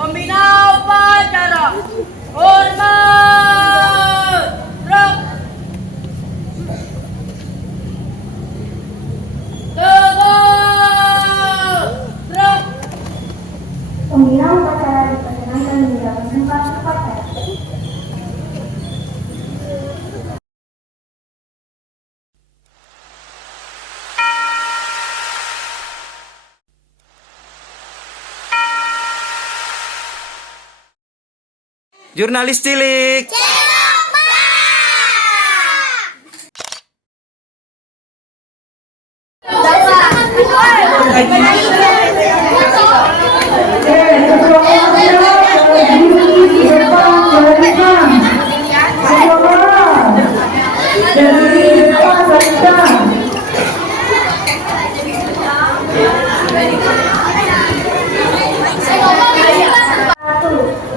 Pembina upacara hormat. Gerak. Tegak. Gerak. Pembina upacara diperkenankan meninggalkan tempat upacara. Jurnalis cilik.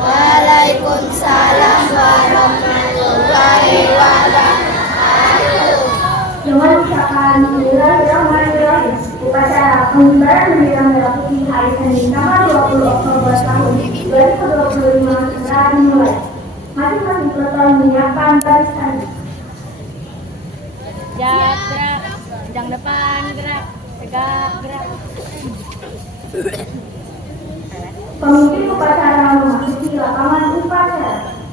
Waalaikumsalam warahmatullahi wabarakatuh. Dengan ucapan Bismillahirrahmanirrahim, upacara pengibaran bendera merah putih hari Senin tanggal 20 Oktober tahun 2025 segera dimulai. Masing-masing peserta menyiapkan barisannya. Gerak, sidang depan gerak, tegak gerak. Pemimpin upacara memasuki lapangan upacara.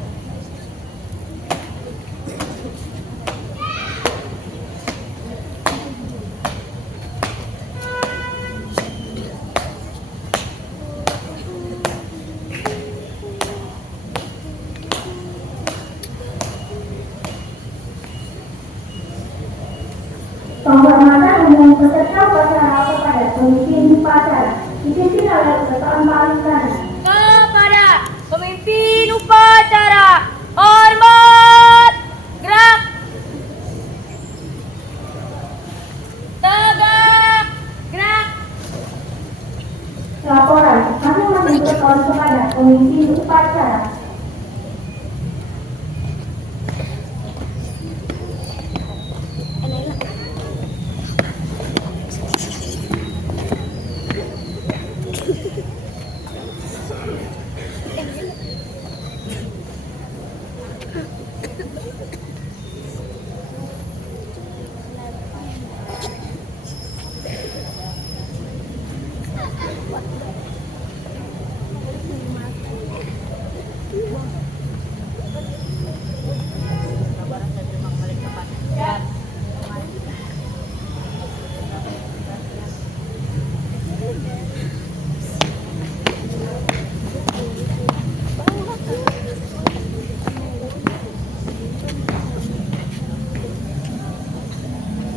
Penghormatan umum peserta upacara kepada pemimpin upacara dipimpin oleh ketua paling kanan. Kepada pemimpin upacara hormat. Gerak. Tegak. Gerak. Laporan masing-masing peserta kepada pemimpin upacara.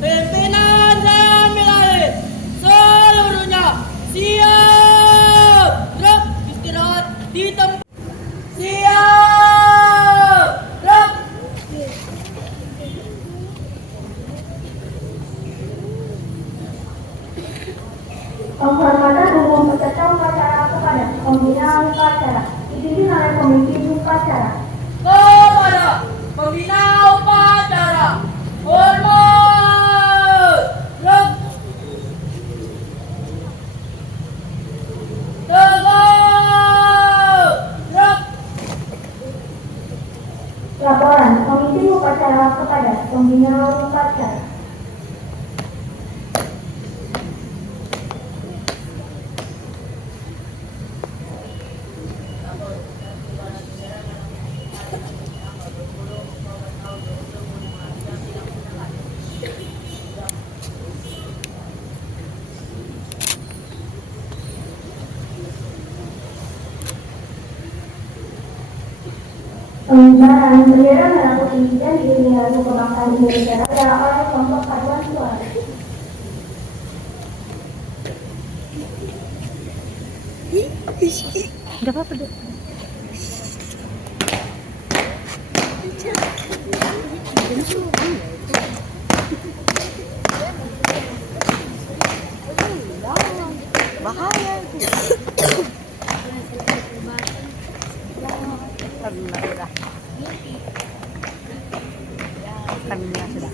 Pimpinan Zamilain seluruhnya siap. Gerak. Istirahat di tempat. Siap. Gerak. Penghormatan umum peserta upacara kepada pembina upacara dipimpin oleh pemimpin upacara. Kepada pembina upacara hormat. Gerak. Tegak. Gerak. Laporan pemimpin upacara kepada pembina upacara. Pengibaran bendera merah putih dan diiringi lagu kebangsaan Indonesia adalah oleh kelompok paduan suara. Gak apa-apa deh. Bahaya itu. Karena sudah.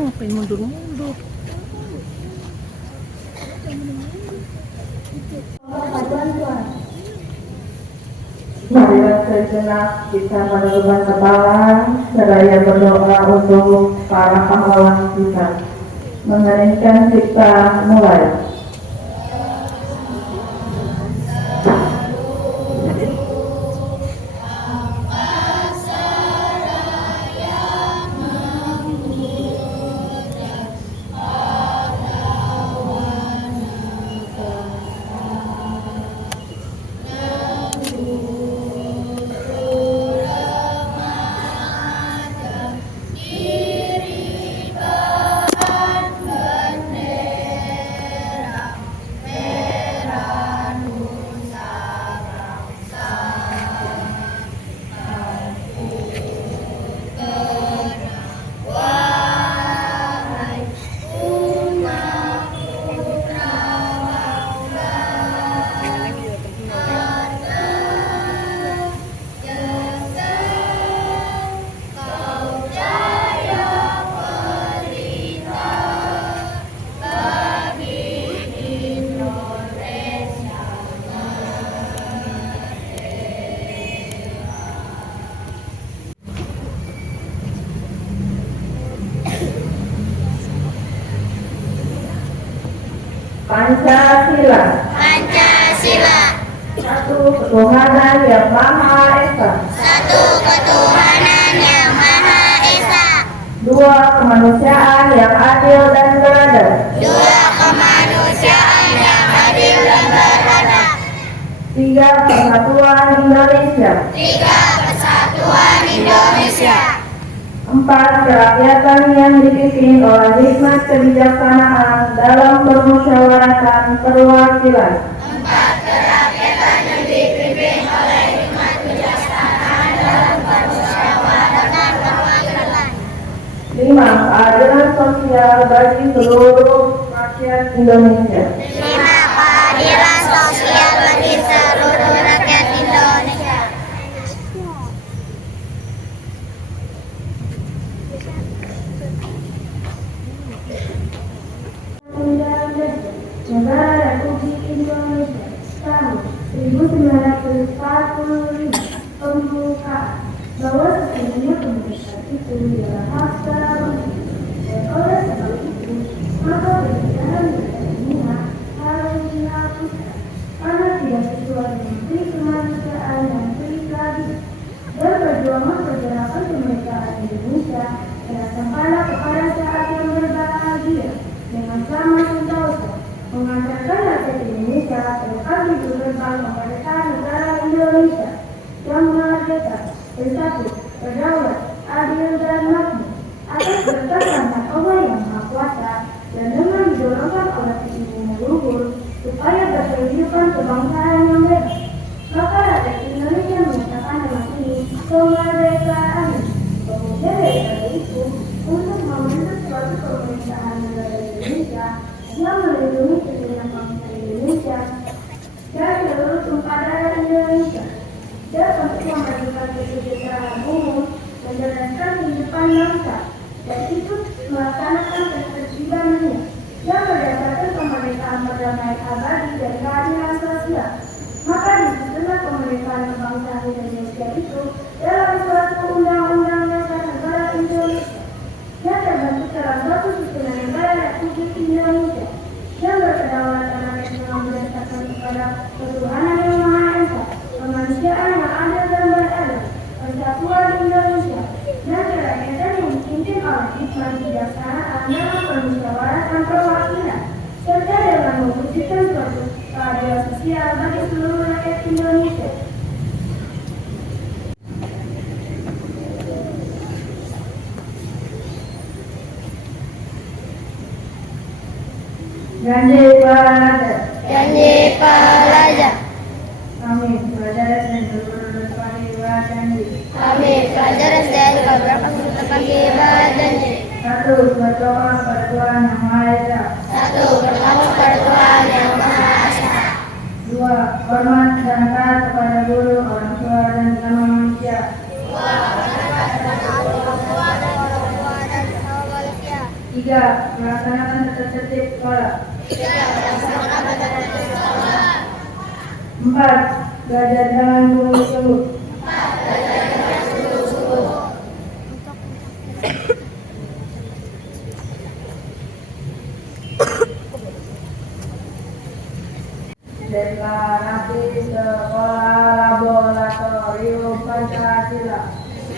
ngapain mundur-mundur? Marilah sejenak kita menundukkan kepala seraya berdoa untuk para pahlawan kita. Mengeringkan kita mulai. Pancasila. Pancasila. Satu ketuhanan yang Maha Esa. Satu ketuhanan yang Maha Esa. Dua kemanusiaan yang adil dan beradab. Dua kemanusiaan yang adil dan beradab. Tiga persatuan Indonesia. Tiga persatuan Indonesia. Empat kerakyatan yang dipimpin oleh hikmat kebijaksanaan dalam permusyawaratan perwakilan. Empat kerakyatan yang dipimpin oleh hikmat kebijaksanaan dalam permusyawaratan perwakilan. Lima keadilan sosial bagi seluruh rakyat Indonesia. Lima keadilan sosial bagi seluruh rakyat Indonesia. Negara Republik Indonesia tahun 1945 pembukaan bahwa sesungguhnya kemerdekaan itu adalah hak seluruh dan oleh sebab itu maka perbedaan dunia harus dihapuskan karena tidak sesuai dengan prinsip kemanusiaan dan prinsip keadilan dan perjuangan pergerakan kemerdekaan Indonesia dilaksanakan kepada saat yang berbahagia dengan sama sentosa mengantarkan rakyat Indonesia terlepas di gerbang kemerdekaan negara Indonesia yang merdeka, bersatu, berdaulat, adil dan makmur atas berkat rahmat Allah yang Maha Kuasa dan dengan didorongkan oleh keinginan luhur supaya berkehidupan kebangsaan yang bebas. Maka rakyat Indonesia menyatakan dengan ini kemerdekaan. Kemudian daripada itu untuk membentuk suatu pemerintahan negara Indonesia yang melindungi kepentingan bangsa Indonesia dan seluruh tumpah darah Indonesia dan untuk memberikan kesejahteraan umum, menjalankan kehidupan bangsa dan ikut melaksanakan ketertiban dunia yang berdasarkan kemerdekaan perdamaian abadi dan keadilan sosial. Maka disitulah kemerdekaan bangsa Indonesia itu dalam suatu undang-undang dasar negara Indonesia yang terbentuk dalam suatu susunan negara Republik Indonesia yang berkedaulatan rakyat yang berdasarkan kepada ketuhanan yang Maha Esa, kemanusiaan yang adil dan beradab, persatuan Indonesia, dan kerakyatan yang dipimpin oleh hikmat kebijaksanaan dalam permusyawaratan perwakilan, serta dengan mewujudkan suatu keadilan sosial bagi seluruh rakyat Indonesia. Janji pelajar. Janji pelajar. Kami pelajar dan guru berpariwa janji. Kami pelajar dan beberapa pagi janji. Satu, berdoa pada Tuhan Yang Maha Esa. Satu, berdoa pada Tuhan Yang Maha Esa. Dua, hormat dan taat kepada guru, orang tua dan sesama manusia. Dua, hormat kepada guru, orang tua dan sesama manusia. 3. Melaksanakan tata tertib sekolah. 4. Belajar dengan sungguh-sungguh. 5. Deklarasi sekolah laboratorium Pancasila.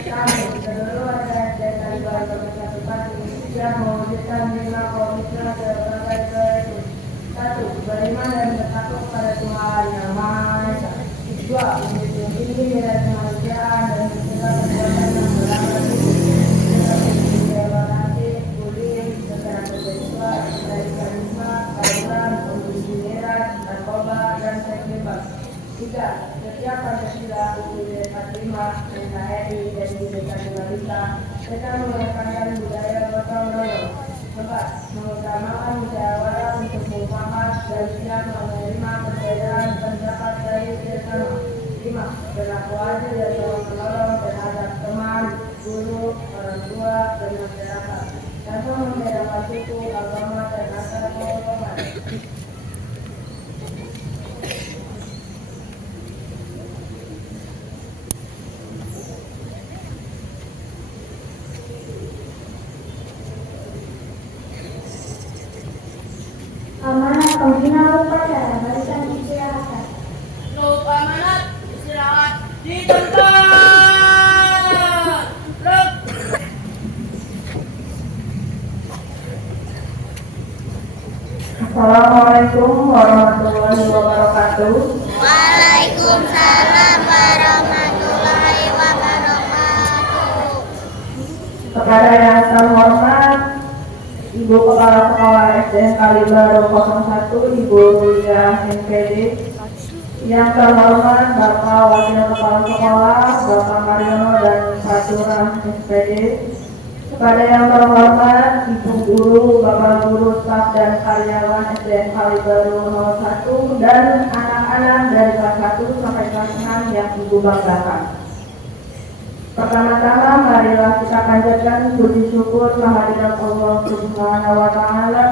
Kami seluruh SD Kalibaru Kabupaten Pati yang mewujudkan 5 komitmen sebagai berikut. 1. Beriman dan bertakwa pada Tuhan Yang Maha Esa. 2. Menjunjung tinggi nilai kemanusiaan dan mencegah perbuatan yang melanggar hukum seperti intoleransi, bullying, kekerasan seksual, radikalisme, tawuran, pembunuhan miras, narkoba, dan seks bebas. 3. Setiap Pancasila UUD 45, NKRI, dan Bhinneka Tunggal Ika serta mengedepankan budaya gotong royong. 4. Mengutamakan musyawarah untuk mufakat dan siap menerima perbedaan pendapat dari sesama. 5. Berlaku adil dan tolong menolong terhadap teman, guru, orang tua, dan masyarakat tanpa membedakan suku, agama, dan asal golongan. Amanat pembina upacara barisan istirahat. Untuk amanat istirahat di tempat. Rep. Assalamualaikum warahmatullahi wabarakatuh. Waalaikumsalam warahmatullahi wabarakatuh. Kepada yang terhormat Ibu Kepala Sekolah SDN Kalibaru 01, Ibu Lia MPD. Yang terhormat Bapak Wakil Kepala Sekolah Bapak Mariono dan Fatura SPD. Kepada yang terhormat Ibu Guru, Bapak Guru, staf dan karyawan SDN Kalibaru 01 dan anak-anak dari kelas 1 sampai kelas 6 yang Ibu banggakan. Pertama-tama marilah kita panjatkan puji syukur kehadirat Allah Subhanahu wa Ta'ala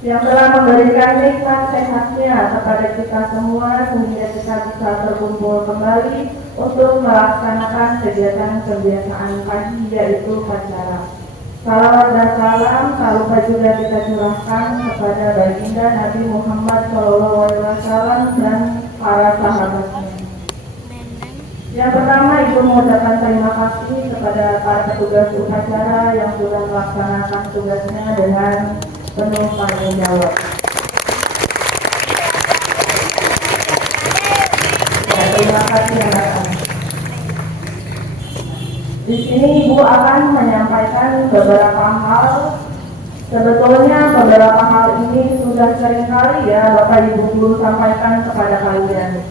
yang telah memberikan nikmat sehatnya kepada kita semua sehingga kita bisa berkumpul kembali untuk melaksanakan kegiatan kebiasaan pagi yaitu upacara. Salawat dan salam tak lupa juga kita curahkan kepada baginda Nabi Muhammad SAW dan para sahabatnya. Yang pertama, Ibu mengucapkan terima kasih kepada para petugas upacara yang sudah melaksanakan tugasnya dengan penuh tanggung jawab. Ya, terima kasih anak-anak. Di sini Ibu akan menyampaikan beberapa hal. Sebetulnya beberapa hal ini sudah sering kali ya Bapak Ibu guru sampaikan kepada kalian.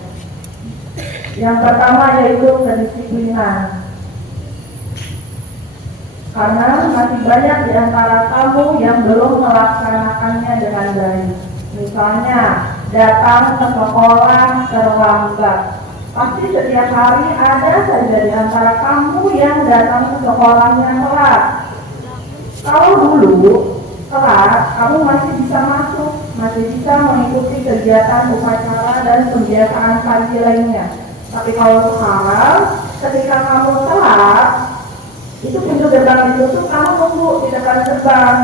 Yang pertama yaitu kedisiplinan. Karena masih banyak di antara kamu yang belum melaksanakannya dengan baik. Misalnya, datang ke sekolah terlambat. Pasti setiap hari ada saja di antara kamu yang datang ke sekolahnya telat. Kalau dulu telat, kamu masih bisa masuk, masih bisa mengikuti kegiatan upacara dan kebiasaan pagi lainnya. Tapi kalau sekarang, ketika kamu telat, itu pintu gerbang ditutup, kamu tunggu di depan gerbang,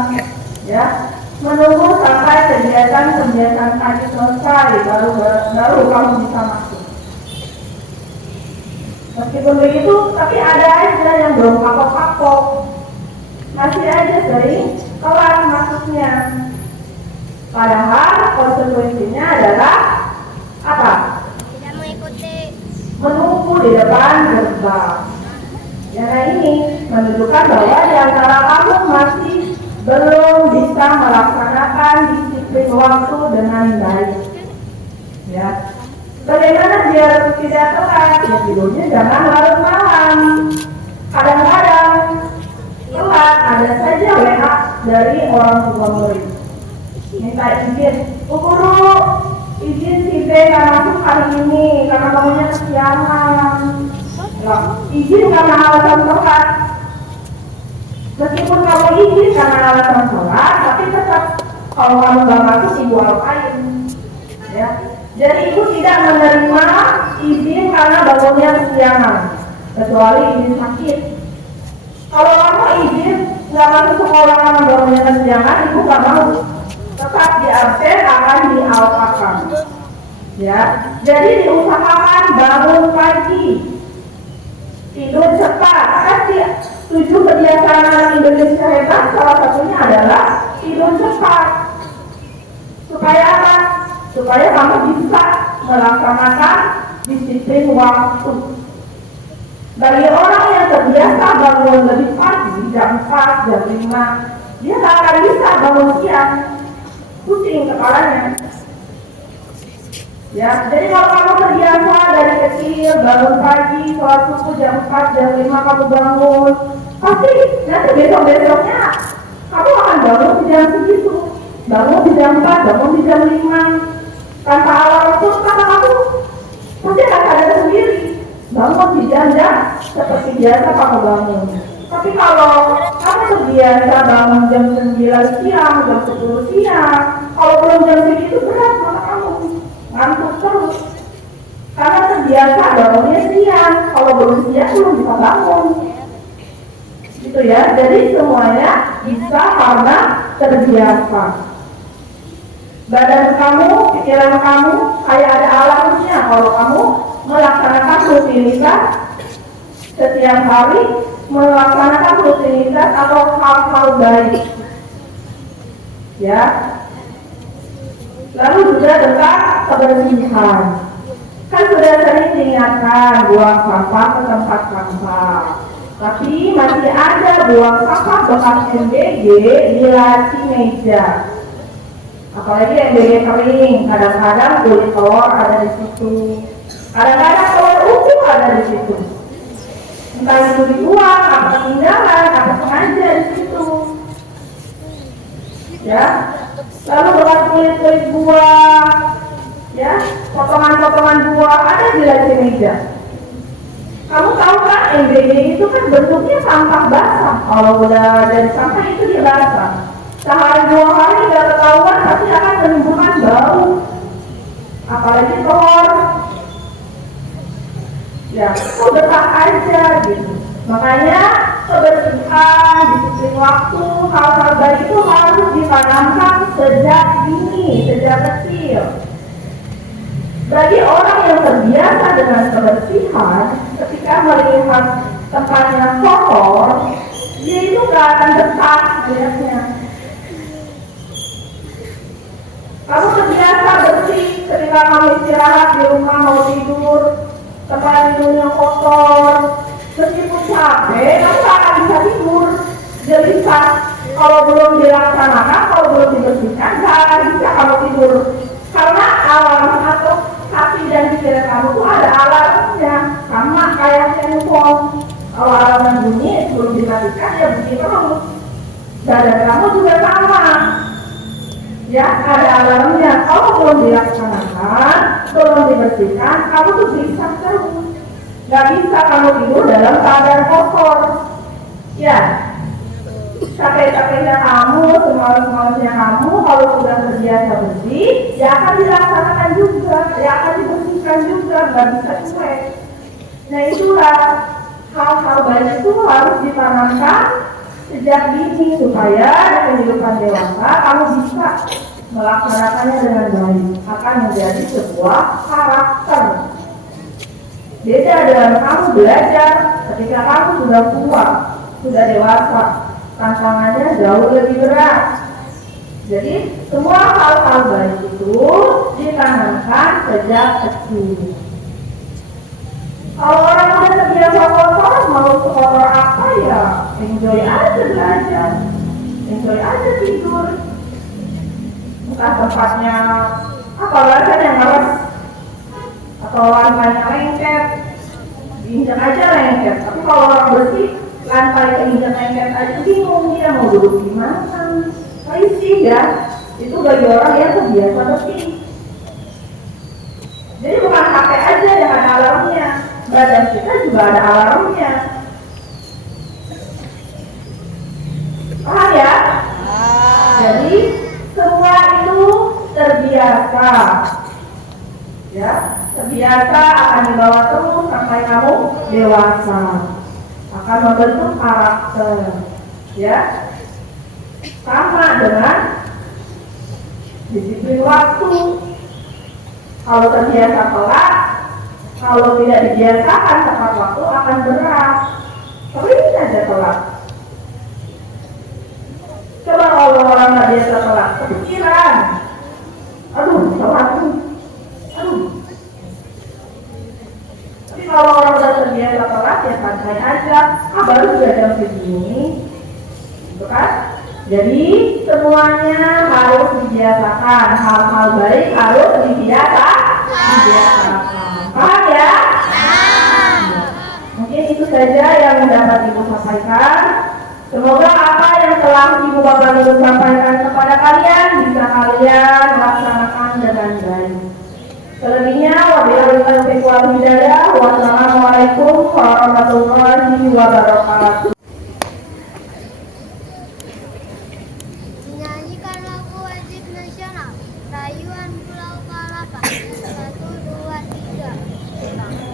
ya, menunggu sampai kegiatan pagi selesai, baru kamu bisa masuk. Meskipun begitu, tapi ada aja yang belum kapok-kapok, masih aja sering telat masuknya. Padahal konsekuensinya adalah apa? Tidak mengikuti. Menunggu di depan gerbang. Ya, nah ini menunjukkan bahwa di antara kamu masih belum bisa melaksanakan disiplin waktu dengan baik. Ya, bagaimana biar tidak telat? Ya, tidurnya jangan larut malam. Kadang-kadang telat ada saja WA dari orang tua murid. Minta izin, Bu Guru, izin si B gak masuk hari ini karena bangunnya kesiangan. Izin karena alasan telat. Meskipun kamu izin karena alasan sholat, tapi tetap kalau kamu nggak masuk ibu apain, ya. Jadi ibu tidak menerima izin karena bangunnya kesiangan, kecuali izin sakit. Kalau kamu izin nggak masuk sekolah karena bangunnya kesiangan, ibu nggak mau, tetap di absen akan dialpakan. Ya, jadi diusahakan bangun pagi, tidur cepat. Kan 7 kebiasaan anak Indonesia hebat, salah satunya adalah tidur cepat. Supaya apa? Supaya kamu bisa melaksanakan disiplin waktu. Bagi orang yang terbiasa bangun lebih pagi, jam 4, jam 5, dia tak akan bisa bangun siang, pusing kepalanya. Ya, jadi kalau kamu terbiasa dari kecil bangun pagi, sholat subuh jam 4, jam 5 kamu bangun, pasti nanti besok-besoknya kamu akan bangun di jam segitu, bangun di jam 4, bangun di jam 5, tanpa alarm pun kata kamu pasti akan sadar sendiri, bangun di jam-jam seperti biasa kamu bangun. Tapi kalau kamu terbiasa bangun jam 9 siang, jam 10 siang, kalau belum jam segitu berat mata kamu, ngantuk terus. Karena terbiasa bangunnya siang, kalau belum siang belum bisa bangun. Gitu ya, jadi semuanya bisa karena terbiasa. Badan kamu, pikiran kamu kayak ada alarmnya kalau kamu melaksanakan rutinitas setiap hari, melaksanakan rutinitas atau hal-hal baik. Ya. Lalu juga tentang kebersihan. Kan sudah sering diingatkan buang sampah ke tempat sampah. Tapi masih ada buang sampah bekas MBG di laci meja. Apalagi MBG kering, kadang-kadang kulit telur ada di situ. Kadang-kadang telur utuh ada di situ. Entah itu dibuang, apa ketinggalan, apa sengaja di situ. Ya. Lalu bekas kulit-kulit buah, ya, potongan-potongan buah ada di laci meja. Kamu tahu kan MBG itu kan bentuknya sampah basah. Kalau udah dari sampah itu dia basah. Sehari 2 hari nggak ketahuan pasti akan menimbulkan bau. Apalagi telur. Ya, sedekah aja gitu. Makanya kebersihan, disiplin waktu, hal-hal baik itu harus ditanamkan sejak dini, sejak kecil. Bagi orang yang terbiasa dengan kebersihan, ketika melihat tempatnya kotor, dia itu gak akan betah lihatnya. Kamu terbiasa bersih ketika kamu istirahat di rumah mau tidur, tempat tidurnya kotor, meskipun capek, kamu gak akan bisa tidur. Gelisah. Kalau belum dilaksanakan, kalau belum dibersihkan, gak akan bisa kamu tidur. Karena alarm atau hati dan pikiran kamu tuh ada alarmnya, sama kayak handphone. Kalau alarmnya bunyi, belum dimatikan, ya bunyi terus. Badan kamu juga sama. Ya, ada alarmnya. Kalau belum dilaksanakan, belum dibersihkan, kamu tuh bisa terus. Gak bisa kamu tidur dalam keadaan kotor. Ya, capek-capeknya kamu, semalas-malasnya kamu, kalau sudah terbiasa bersih, ya akan dilaksanakan juga, ya akan dibersihkan juga, gak bisa cuek. Nah itulah hal-hal baik itu harus ditanamkan sejak dini supaya di kehidupan dewasa kamu bisa melaksanakannya dengan baik, akan menjadi sebuah karakter. Beda dengan kamu belajar ketika kamu sudah tua, sudah dewasa, tantangannya jauh lebih berat. Jadi semua hal-hal baik itu ditanamkan sejak kecil. Kalau orang udah terbiasa kotor, mau sekotor apa ya, enjoy aja belajar, enjoy aja tidur. Entah tempatnya apa bahasanya ngeres, atau lantainya lengket, diinjak aja lengket. Tapi kalau orang bersih, lantai keinjak lengket aja bingung dia mau duduk di mana. Risih ya, itu bagi orang yang terbiasa bersih. Jadi bukan HP aja yang ada alarmnya, badan kita juga ada alarmnya. biasa akan dibawa terus sampai kamu dewasa, akan membentuk karakter, ya. Sama dengan disiplin waktu. Kalau terbiasa telat, kalau tidak dibiasakan tepat waktu akan berat. Sering saja telat. Coba kalau orang nggak biasa telat, kepikiran. Aduh, telat tuh. Aduh. Tapi kalau orang udah terbiasa telat, ya santai aja. Baru juga jam segini, gitu kan? Jadi semuanya harus dibiasakan. Hal-hal baik harus dibiasakan. Paham ya? Mungkin itu saja yang dapat Ibu sampaikan. Semoga apa yang telah Ibu Bapak Ibu sampaikan kepada kalian bisa kalian laksanakan dengan baik. Selebihnya wabillahi taufiq wal hidayah. Wassalamualaikum warahmatullahi wabarakatuh. Menyanyikan lagu wajib nasional Rayuan Pulau Kalapa 1, 2, 3.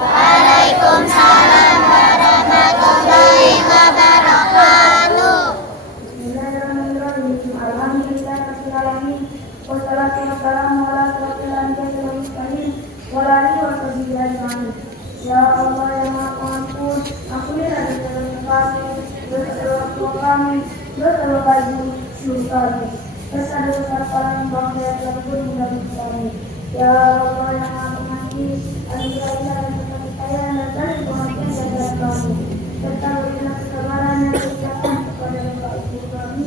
Waalaikumsalam warahmatullahi wabarakatuh. Bismillahirrahmanirrahim. Alhamdulillahirrahmanirrahim. Wassalatu wassalamu ala asyrofil anbiya'i wal mursalin wa ala alihi wa sahbihi ajma'in. Ya Allah yang Maha Pengampun, ampunilah dosa kami, dosa orang tua kami, dosa bapak ibu kami, dosa para bangsa yang telah berbuat dan kami. Ya Allah yang Maha Pengasih, anugerahkanlah kepercayaan dan pengakuan dari kami, serta berilah kesabaran dan kekuatan kepada bapak ibu kami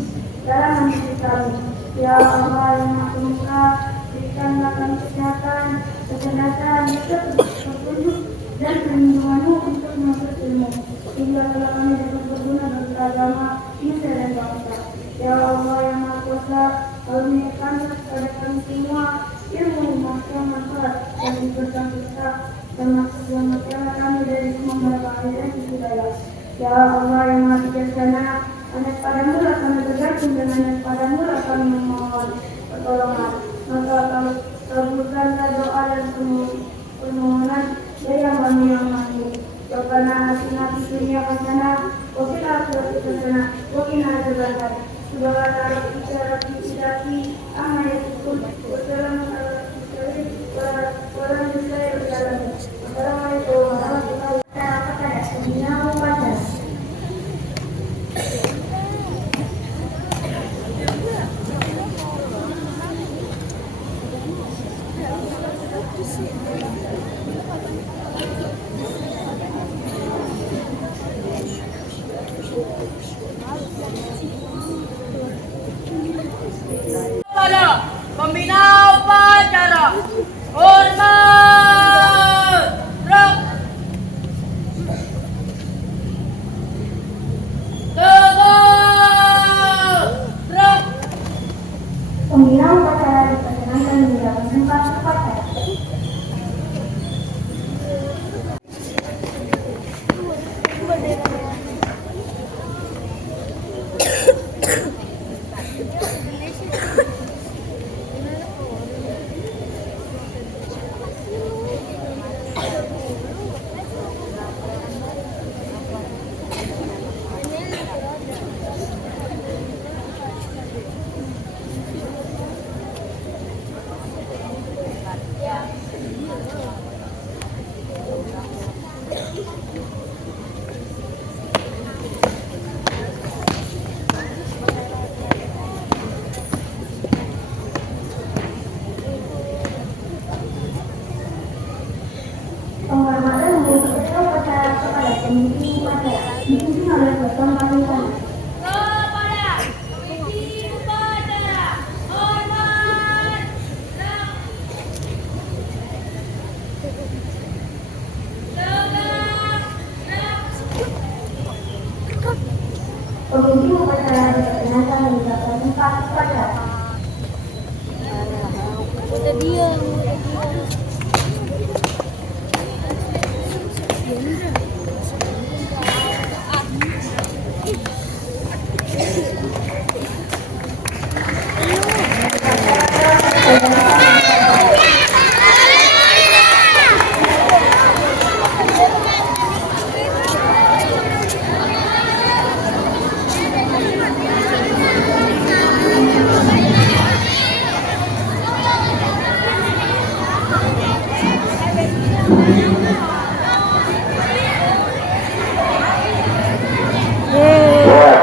dalam hidup kami. Ya Allah yang Maha Pemuka, berikanlah kami kesehatan, kecerdasan, petunjuk dan perlindunganmu untuk menuntut ilmu, hingga kalau kami dapat berguna bagi agama, nusa dan bangsa. Ya Allah yang Maha Kuasa, karuniakanlah kepada kami semua ilmu yang manfaat dan diberikan kita, termasuk selamatkanlah kami dari semua bahaya dan hidayah. Ya Allah yang Maha Bijaksana, hanya padamu lah kami bergantung dan hanya padamu lah kami memohon pertolongan. Maka kami kabulkanlah doa dan permohonan yang kami hormati. Rabbana atina fid dunya hasanah wa fil akhirati hasanah wa qina adzabannar. Subhana rabbika rabbil izzati amma yasifun wa salamun alal mursalin walhamdulillahi rabbil alamin. Assalamualaikum warahmatullahi wabarakatuh. Pengunjung upacara diperkenankan meninggalkan tempat upacara. Udah diam.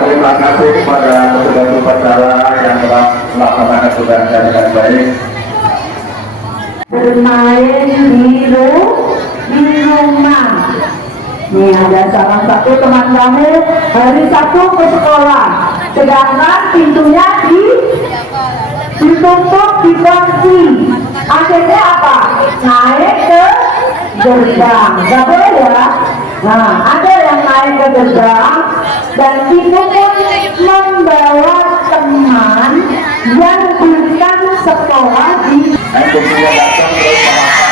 Terima kasih kepada petugas upacara yang telah melaksanakan tugasnya dengan baik. Bermain di rumah. Nih ada salah satu teman kamu hari Sabtu ke sekolah, sedangkan pintunya ditutup, dikunci. Akhirnya apa? Naik ke gerbang. Gak boleh ya? Nah, ada yang naik ke gerbang dan itu pun membawa teman yang bukan sekolah di Dan kemudian datang terus memakai